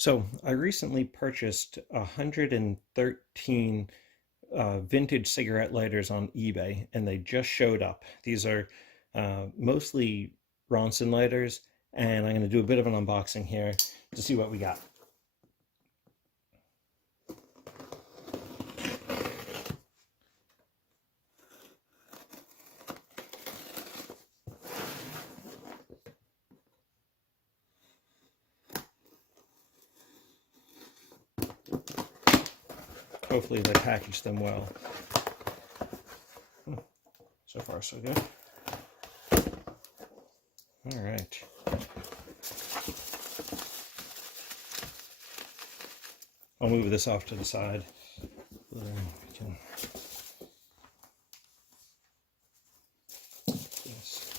So I recently purchased 113 vintage cigarette lighters on eBay, and they just showed up. These are mostly Ronson lighters, and I'm going to do a bit of an unboxing here to see what we got. Hopefully they packaged them well. So far, so good. All right. I'll move this off to the side. We can yes.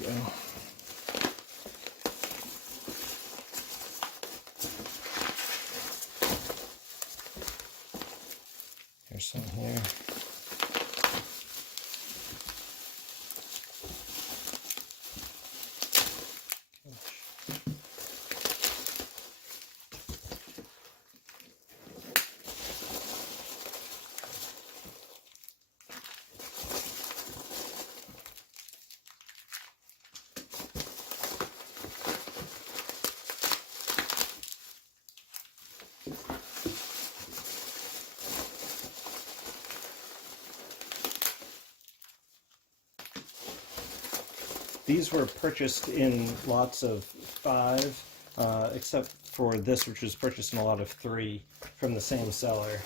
There we go. Here's some here. These were purchased in lots of 5, except for this, which was purchased in a lot of 3 from the same seller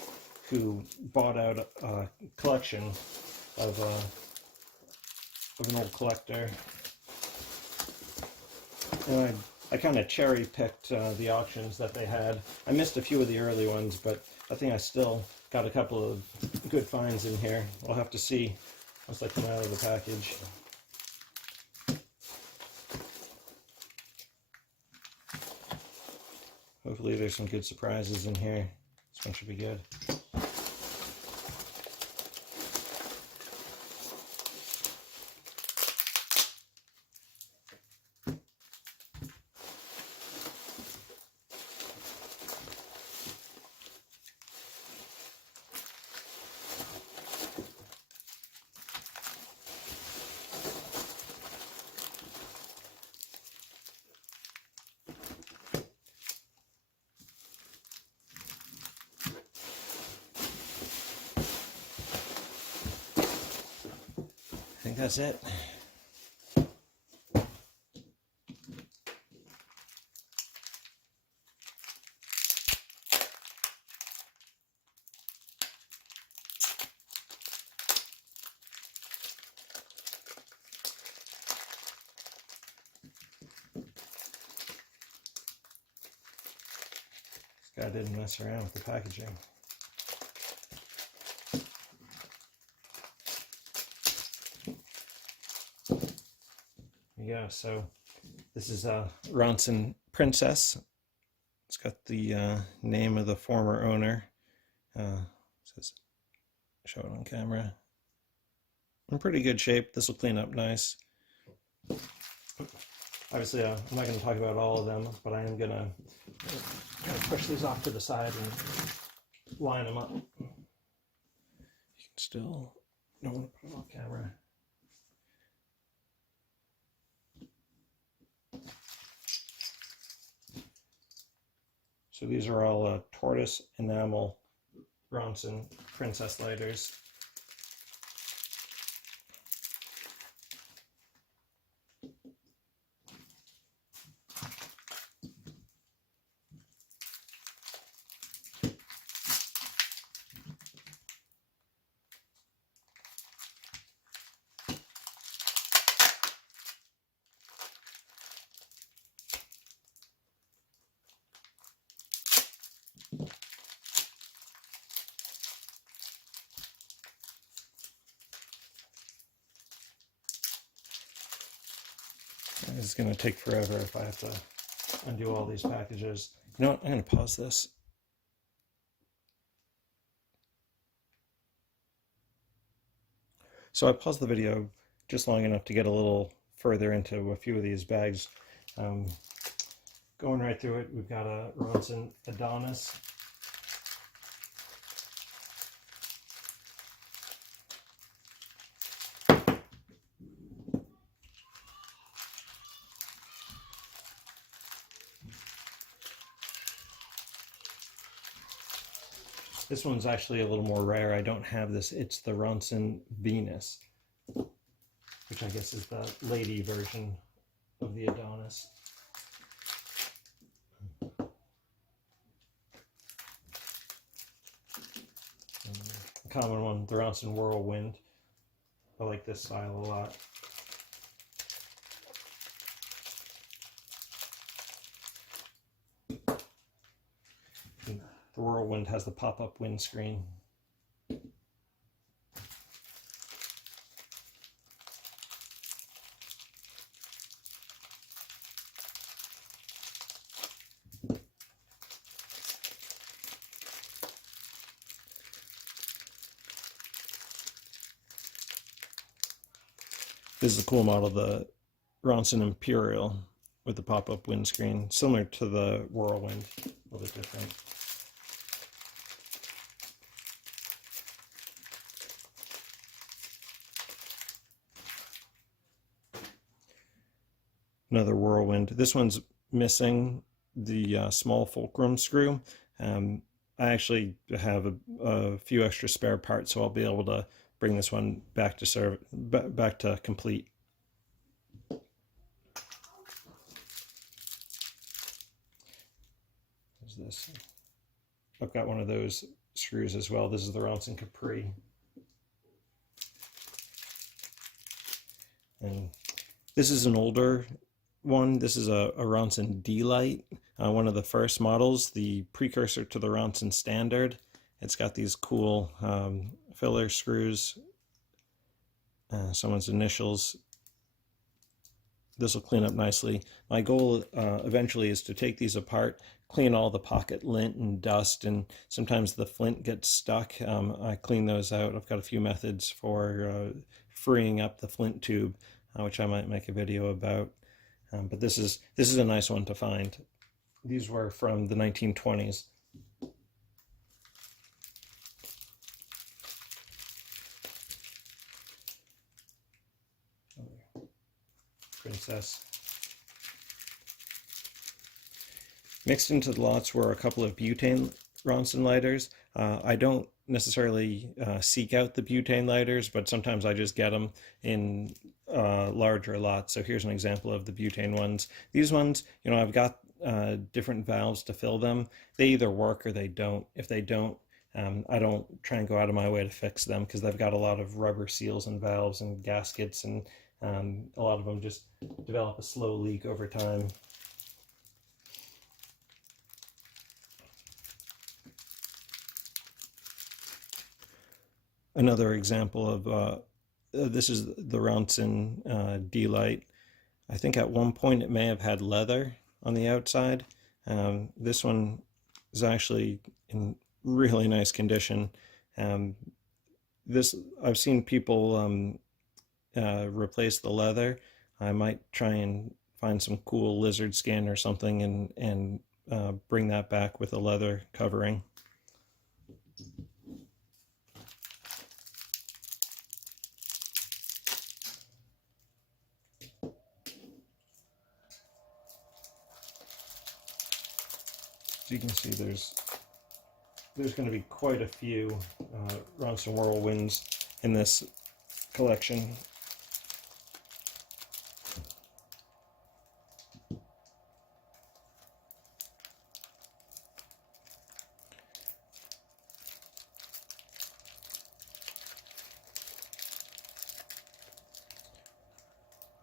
who bought out a collection of an old collector. And I kind of cherry picked the auctions that they had. I missed a few of the early ones, but I think I still got a couple of good finds in here. We'll have to see once they come out of the package. Hopefully there's some good surprises in here. This one should be good. I think that's it. This guy didn't mess around with the packaging. Yeah, so this is a Ronson Princess. It's got the name of the former owner. Says, show it on camera. In pretty good shape. This will clean up nice. Obviously, I'm not going to talk about all of them, but I am going to push these off to the side and line them up. You can still, don't want to put it on camera. So these are all tortoise enamel Ronson Princess lighters. This is going to take forever if I have to undo all these packages. You know what? I'm going to pause this. So I paused the video just long enough to get a little further into a few of these bags. Going right through it, we've got a Ronson Adonis. This one's actually a little more rare. I don't have this. It's the Ronson Venus, which I guess is the lady version of the Adonis. A common one, the Ronson Whirlwind. I like this style a lot. The Whirlwind has the pop-up windscreen. This is a cool model, the Ronson Imperial with the pop-up windscreen, similar to the Whirlwind, a little bit different. Another Whirlwind. This one's missing the small fulcrum screw. I actually have a few extra spare parts, so I'll be able to bring this one back to complete. What's this? I've got one of those screws as well. This is the Ronson Capri. And this is an older one. This is a Ronson D-Light, one of the first models, the precursor to the Ronson Standard. It's got these cool filler screws, someone's initials. This will clean up nicely. My goal eventually is to take these apart, clean all the pocket lint and dust, and sometimes the flint gets stuck. I clean those out. I've got a few methods for freeing up the flint tube, which I might make a video about. But this is a nice one to find. These were from the 1920s. Princess. Mixed into the lots were a couple of Butane Ronson lighters. I don't necessarily seek out the Butane lighters, but sometimes I just get them in larger lots. So here's an example of the Butane ones. These ones, I've got different valves to fill them. They either work or they don't. If they don't, I don't try and go out of my way to fix them because they've got a lot of rubber seals and valves and gaskets, and a lot of them just develop a slow leak over time. Another example of this is the Ronson D-Light. I think at one point it may have had leather on the outside. This one is actually in really nice condition. I've seen people replace the leather. I might try and find some cool lizard skin or something and bring that back with a leather covering. You can see there's going to be quite a few Ronson Whirlwinds in this collection.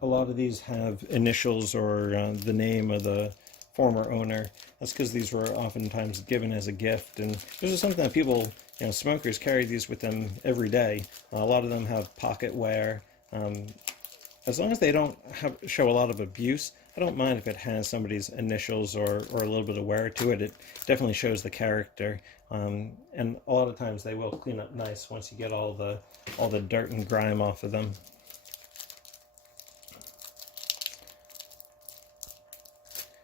A lot of these have initials or the name of the former owner. That's because these were oftentimes given as a gift, and this is something that people, smokers carry these with them every day. A lot of them have pocket wear. As long as they don't show a lot of abuse, I I don't mind if it has somebody's initials or a little bit of wear to it. It definitely shows the character. And a lot of times they will clean up nice once you get all the dirt and grime off of them.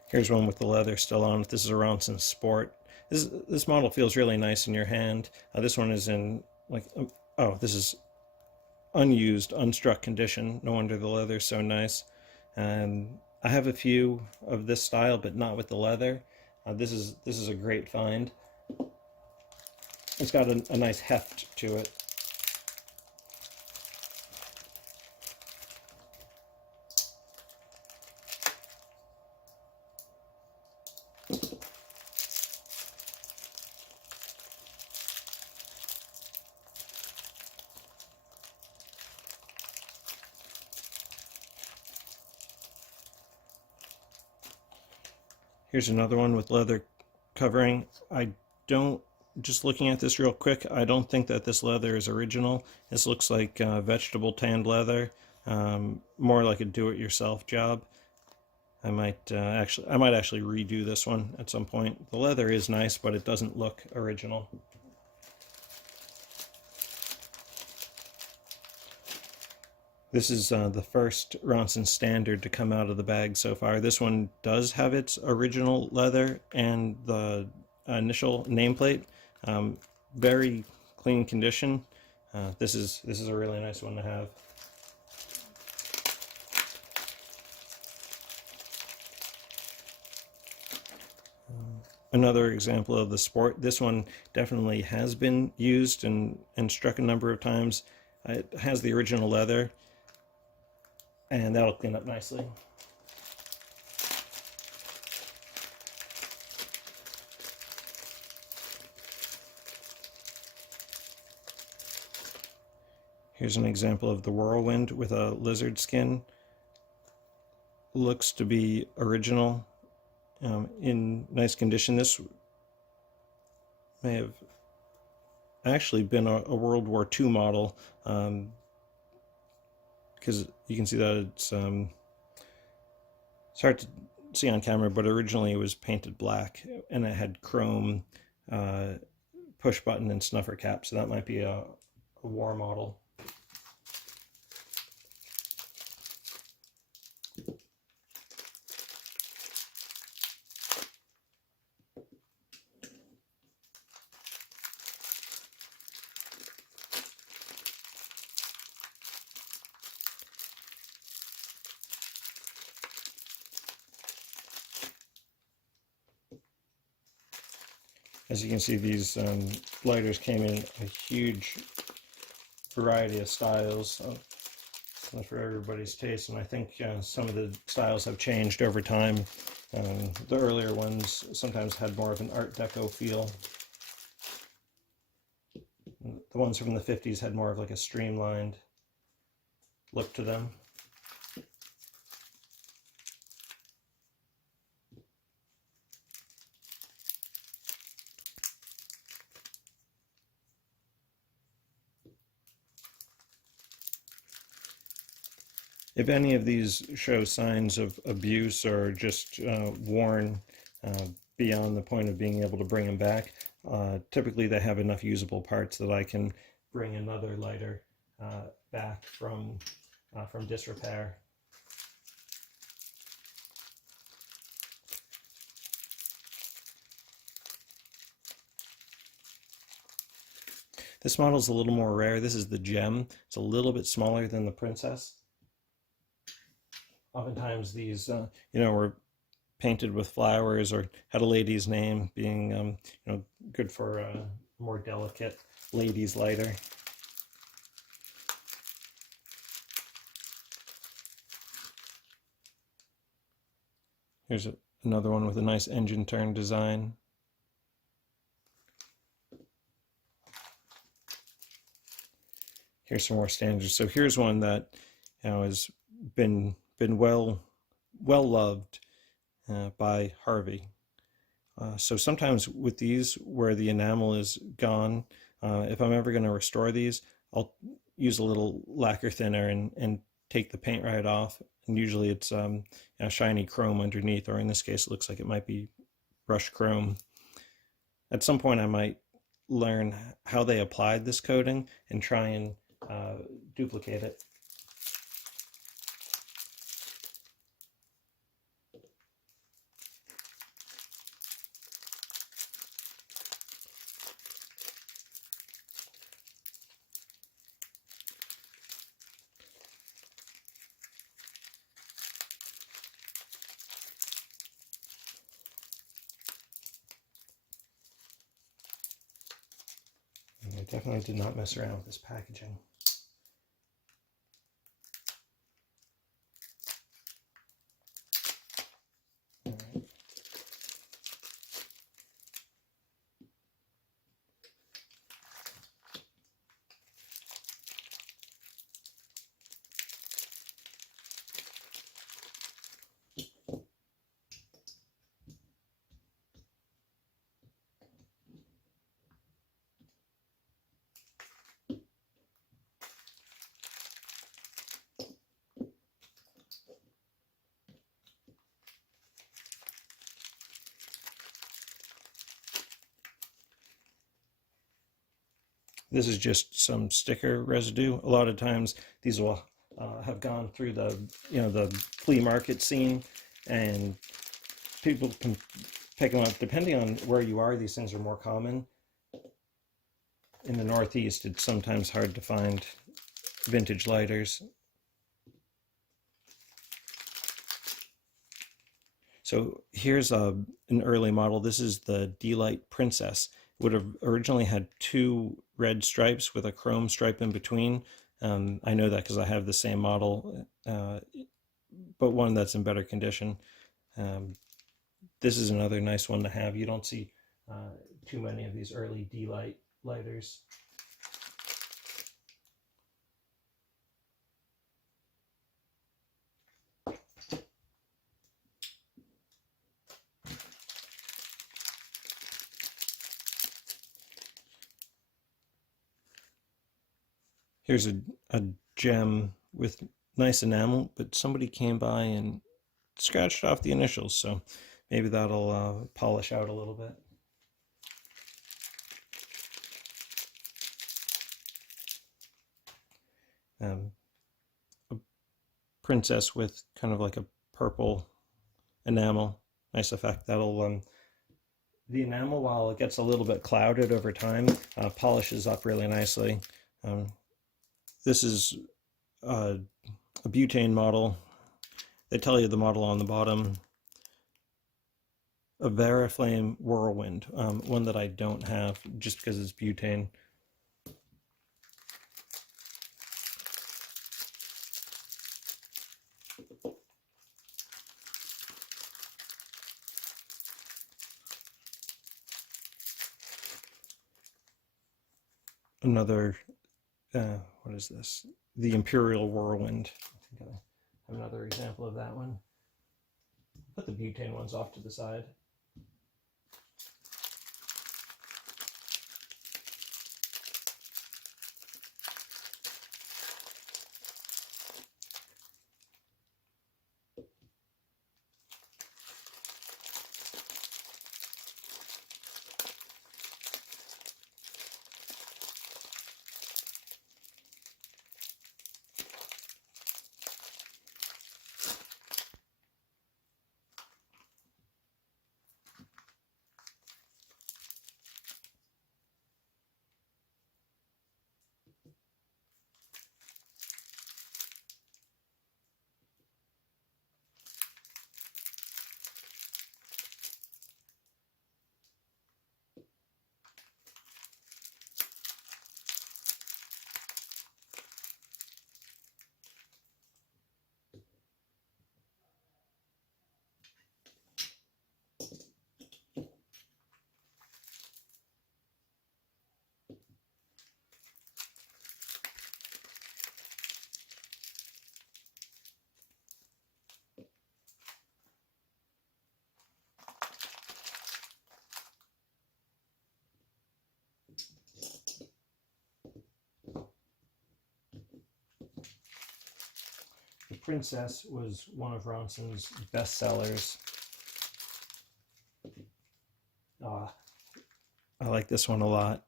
Here's one with the leather still on it. This is a Ronson Sport. This model feels really nice in your hand. This one is in this is unused, unstruck condition. No wonder the leather's so nice. I have a few of this style, but not with the leather. This is a great find. It's got a nice heft to it. Here's another one with leather covering. Just looking at this real quick, I don't think that this leather is original. This looks like vegetable tanned leather, more like a do-it-yourself job. I might actually redo this one at some point. The leather is nice, but it doesn't look original. This is the first Ronson Standard to come out of the bag so far. This one does have its original leather and the initial nameplate. Very clean condition. This is a really nice one to have. Another example of the Sport. This one definitely has been used and struck a number of times. It has the original leather, and that'll clean up nicely. Here's an example of the Whirlwind with a lizard skin. Looks to be original, in nice condition. This may have actually been a World War II model, because you can see that it's hard to see on camera, but originally it was painted black and it had chrome push button and snuffer cap, so that might be a war model. As you can see, these lighters came in a huge variety of styles for everybody's taste, and I think some of the styles have changed over time. The earlier ones sometimes had more of an Art Deco feel. The ones from the 50s had more of like a streamlined look to them. If any of these show signs of abuse or just worn beyond the point of being able to bring them back, typically they have enough usable parts that I can bring another lighter back from disrepair. This model is a little more rare. This is the Gem. It's a little bit smaller than the Princess. Oftentimes these, were painted with flowers or had a lady's name, being, good for a more delicate ladies lighter. Here's another one with a nice engine turn design. Here's some more standards. So here's one that has been well loved by Harvey. So sometimes with these where the enamel is gone, if I'm ever going to restore these, I'll use a little lacquer thinner and take the paint right off and usually it's shiny chrome underneath, or in this case it looks like it might be brushed chrome. At some point I might learn how they applied this coating and try and duplicate it. I definitely did not mess around with this packaging. All right. This is just some sticker residue. A lot of times these will have gone through the flea market scene, and people can pick them up. Depending on where you are, these things are more common. In the Northeast, it's sometimes hard to find vintage lighters. So here's an early model. This is the D-Light Princess. It would have originally had 2 red stripes with a chrome stripe in between. I know that because I have the same model, but one that's in better condition. This is another nice one to have. You don't see too many of these early D-Light lighters. Here's a gem with nice enamel, but somebody came by and scratched off the initials, so maybe that'll polish out a little bit. A princess with kind of like a purple enamel, nice effect. That'll the enamel, while it gets a little bit clouded over time, polishes up really nicely. This is a butane model. They tell you the model on the bottom. A Veriflame Whirlwind, one that I don't have just because it's butane. Another, what is this? The Imperial Whirlwind. I think I have another example of that one. Put the butane ones off to the side. Princess was one of Ronson's best sellers. I like this one a lot.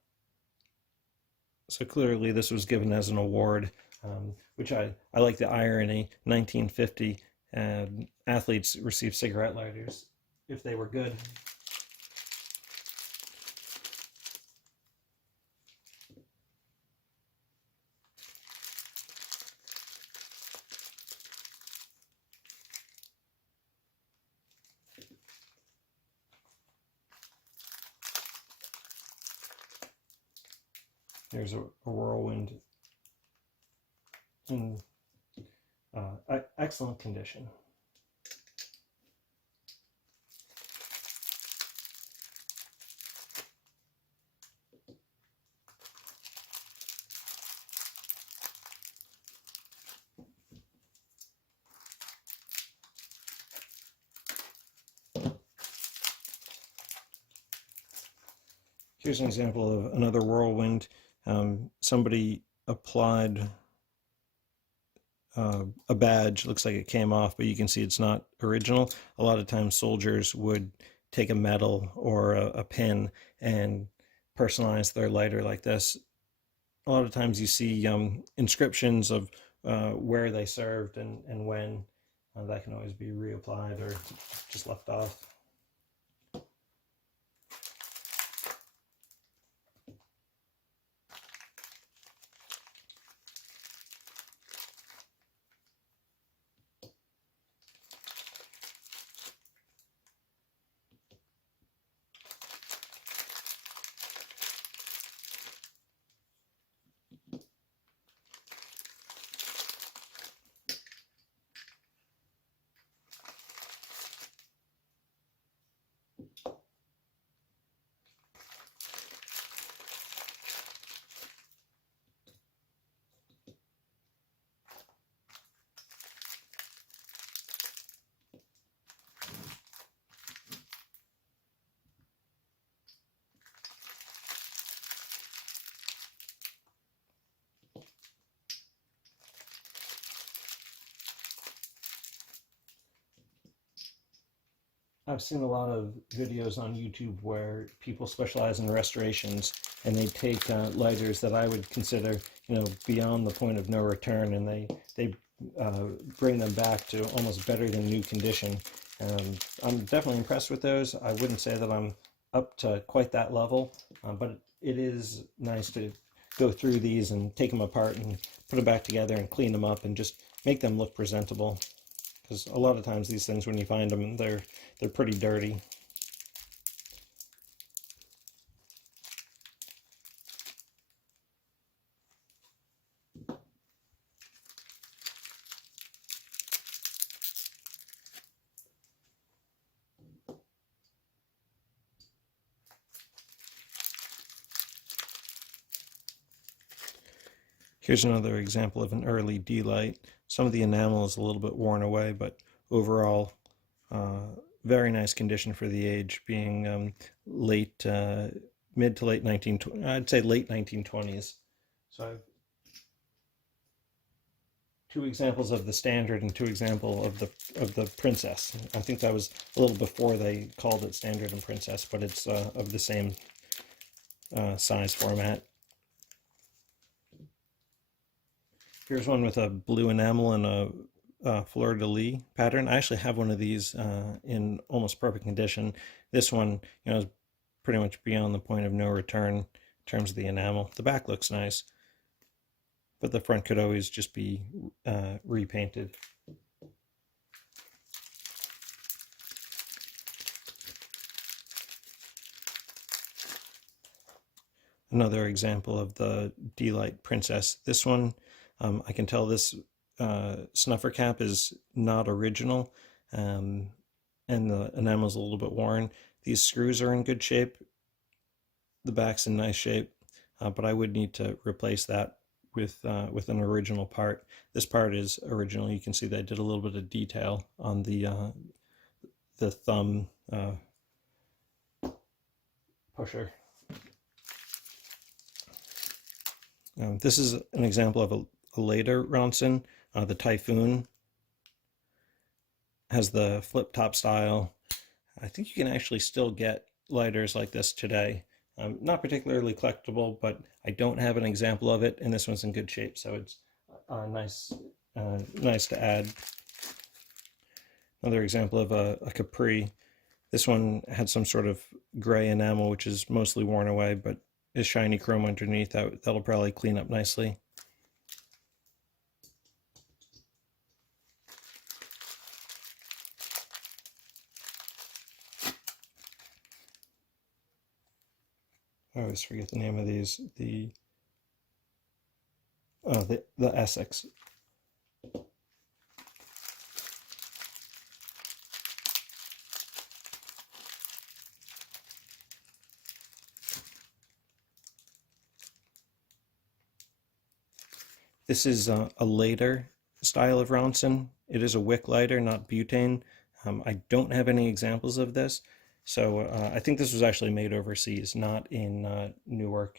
So clearly this was given as an award, which I like the irony. 1950, athletes received cigarette lighters if they were good. There's a whirlwind in excellent condition. Here's an example of another whirlwind. Somebody applied a badge, looks like it came off, but you can see it's not original. A lot of times soldiers would take a medal or a pin and personalize their lighter like this. A lot of times you see inscriptions of where they served and when. That can always be reapplied or just left off. I've seen a lot of videos on YouTube where people specialize in restorations, and they take lighters that I would consider, beyond the point of no return, and they bring them back to almost better than new condition. I'm definitely impressed with those. I wouldn't say that I'm up to quite that level, but it is nice to go through these and take them apart and put them back together and clean them up and just make them look presentable. Because a lot of times these things, when you find them, they're pretty dirty. Here's another example of an early D-light. Some of the enamel is a little bit worn away, but overall, very nice condition for the age, being mid to late 1920s. I'd say late 1920s. So I've two examples of the standard and two examples of the princess. I think that was a little before they called it standard and princess, but it's of the same size format. Here's one with a blue enamel and a fleur-de-lis pattern. I actually have one of these in almost perfect condition. This one, is pretty much beyond the point of no return in terms of the enamel. The back looks nice, but the front could always just be repainted. Another example of the D-Light Princess. This one, I can tell this snuffer cap is not original, and the enamel's a little bit worn. These screws are in good shape. The back's in nice shape, but I would need to replace that with an original part. This part is original. You can see that I did a little bit of detail on the thumb pusher. This is an example of a later Ronson, the Typhoon. has the flip top style. I think you can actually still get lighters like this today. Not particularly collectible, but I don't have an example of it, and this one's in good shape, so it's nice to add. Another example of a Capri. This one had some sort of gray enamel, which is mostly worn away, but is shiny chrome underneath. That'll probably clean up nicely. I always forget the name of these. The Essex. This is a later style of Ronson. It is a wick lighter, not butane. I don't have any examples of this, so I think this was actually made overseas, not in Newark.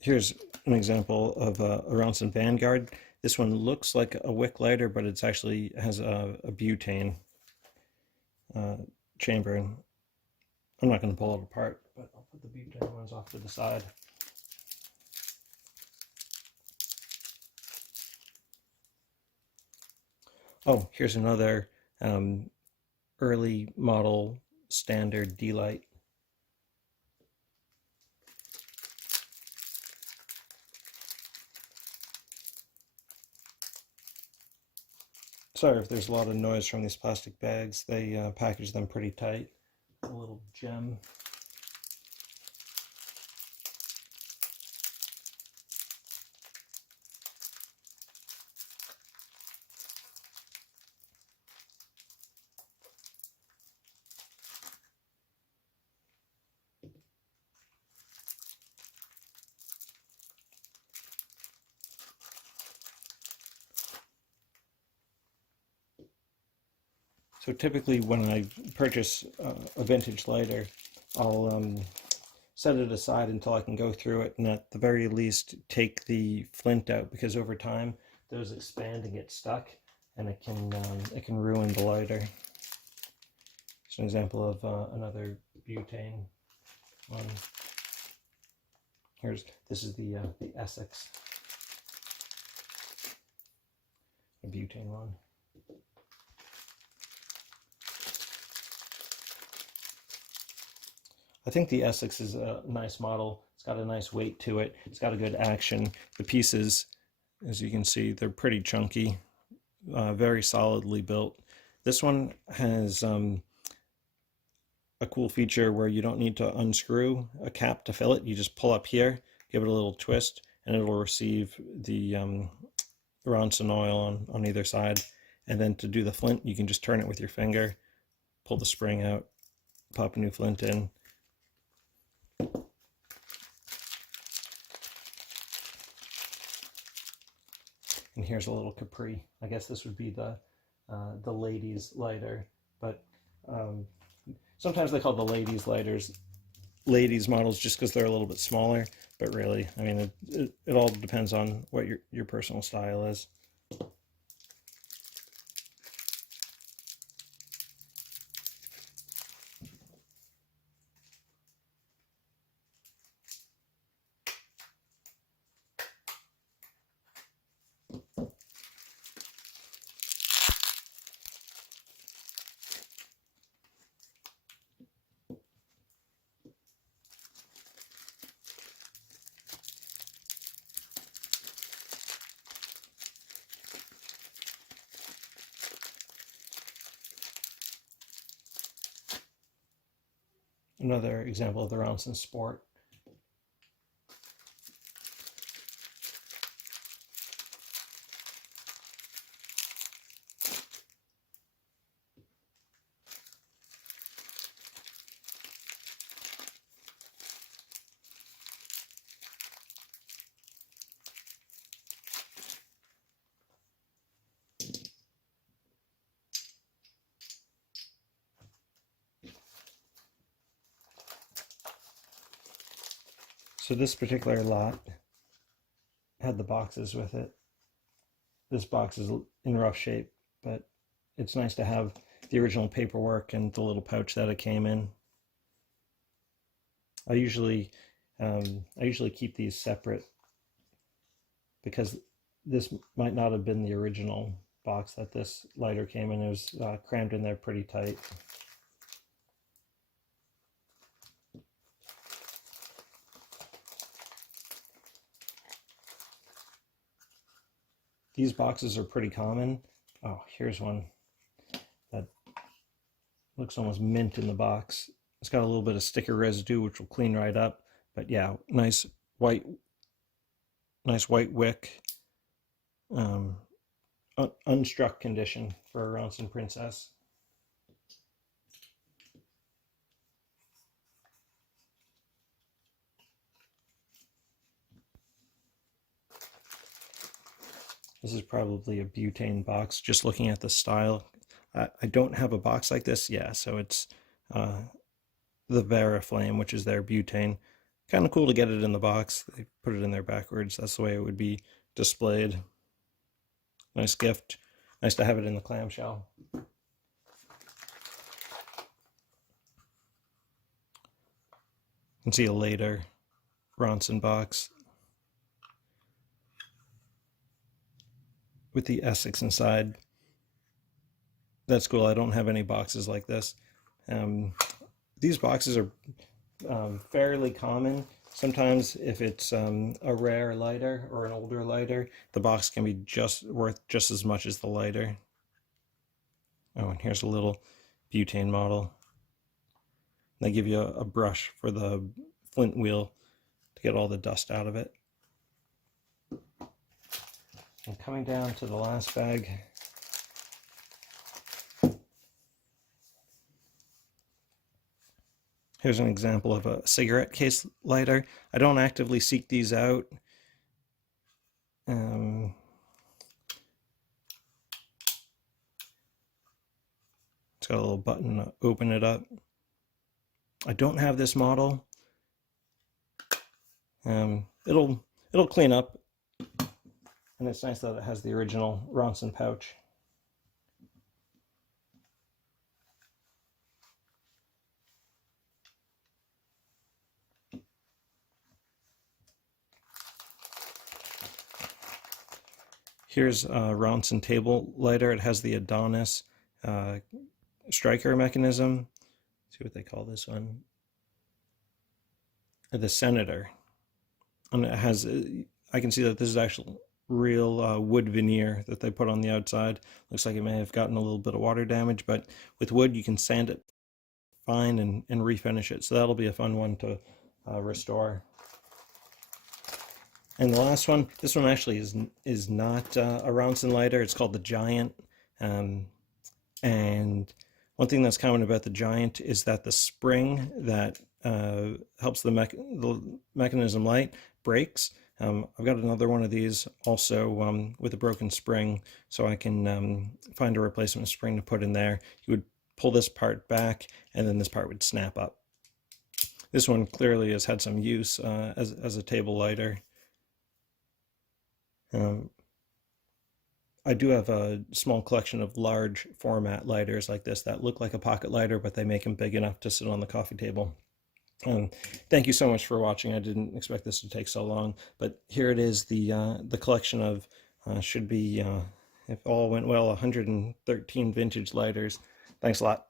Here's an example of a Ronson Vanguard. This one looks like a wick lighter, but it's actually has a butane chamber. And I'm not going to pull it apart, but I'll put the butane ones off to the side. Oh, here's another early model standard D-light. Sorry if there's a lot of noise from these plastic bags. They package them pretty tight. A little gem. So typically when I purchase a vintage lighter, I'll set it aside until I can go through it, and at the very least take the flint out, because over time those expand and get stuck, and it can ruin the lighter. It's an example of another butane one. This is the Essex, a butane one. I think the Essex is a nice model. It's got a nice weight to it. It's got a good action. The pieces, as you can see, they're pretty chunky, very solidly built. This one has a cool feature where you don't need to unscrew a cap to fill it. You just pull up here, give it a little twist, and it'll receive the Ronson oil on either side. And then to do the flint, you can just turn it with your finger, pull the spring out, pop a new flint in. And here's a little Capri. I guess this would be the ladies lighter, but sometimes they call the ladies lighters ladies models just because they're a little bit smaller. But really, I mean, it all depends on what your personal style is. Another example of the Ronson Sport. So this particular lot had the boxes with it. This box is in rough shape, but it's nice to have the original paperwork and the little pouch that it came in. I usually keep these separate because this might not have been the original box that this lighter came in. It was crammed in there pretty tight. These boxes are pretty common. Oh, here's one that looks almost mint in the box. It's got a little bit of sticker residue, which will clean right up. But yeah, nice white wick. Unstruck condition for a Ronson Princess. This is probably a butane box, just looking at the style. I don't have a box like this. Yeah, so it's the Veriflame, which is their butane. Kind of cool to get it in the box. They put it in there backwards. That's the way it would be displayed. Nice gift. Nice to have it in the clamshell. You can see a later Ronson box with the Essex inside. That's cool. I don't have any boxes like this. These boxes are fairly common. Sometimes if it's a rare lighter or an older lighter, the box can be worth just as much as the lighter. Oh, and here's a little butane model. They give you a brush for the flint wheel to get all the dust out of it. And coming down to the last bag, here's an example of a cigarette case lighter. I don't actively seek these out. It's got a little button to open it up. I don't have this model. It'll clean up, and it's nice that it has the original Ronson pouch. Here's a Ronson table lighter. It has the Adonis striker mechanism. Let's see what they call this one. The Senator. And it has, I can see that this is actual real wood veneer that they put on the outside. Looks like it may have gotten a little bit of water damage, but with wood you can sand it fine and refinish it. So that'll be a fun one to restore. And the last one, this one actually is not a Ronson lighter. It's called the Giant. And one thing that's common about the Giant is that the spring that helps the mechanism light breaks. I've got another one of these also with a broken spring, so I can find a replacement spring to put in there. You would pull this part back, and then this part would snap up. This one clearly has had some use as a table lighter. I do have a small collection of large format lighters like this that look like a pocket lighter, but they make them big enough to sit on the coffee table. Thank you so much for watching. I didn't expect this to take so long, but here it is, the collection of should be, if all went well, 113 vintage lighters. Thanks a lot.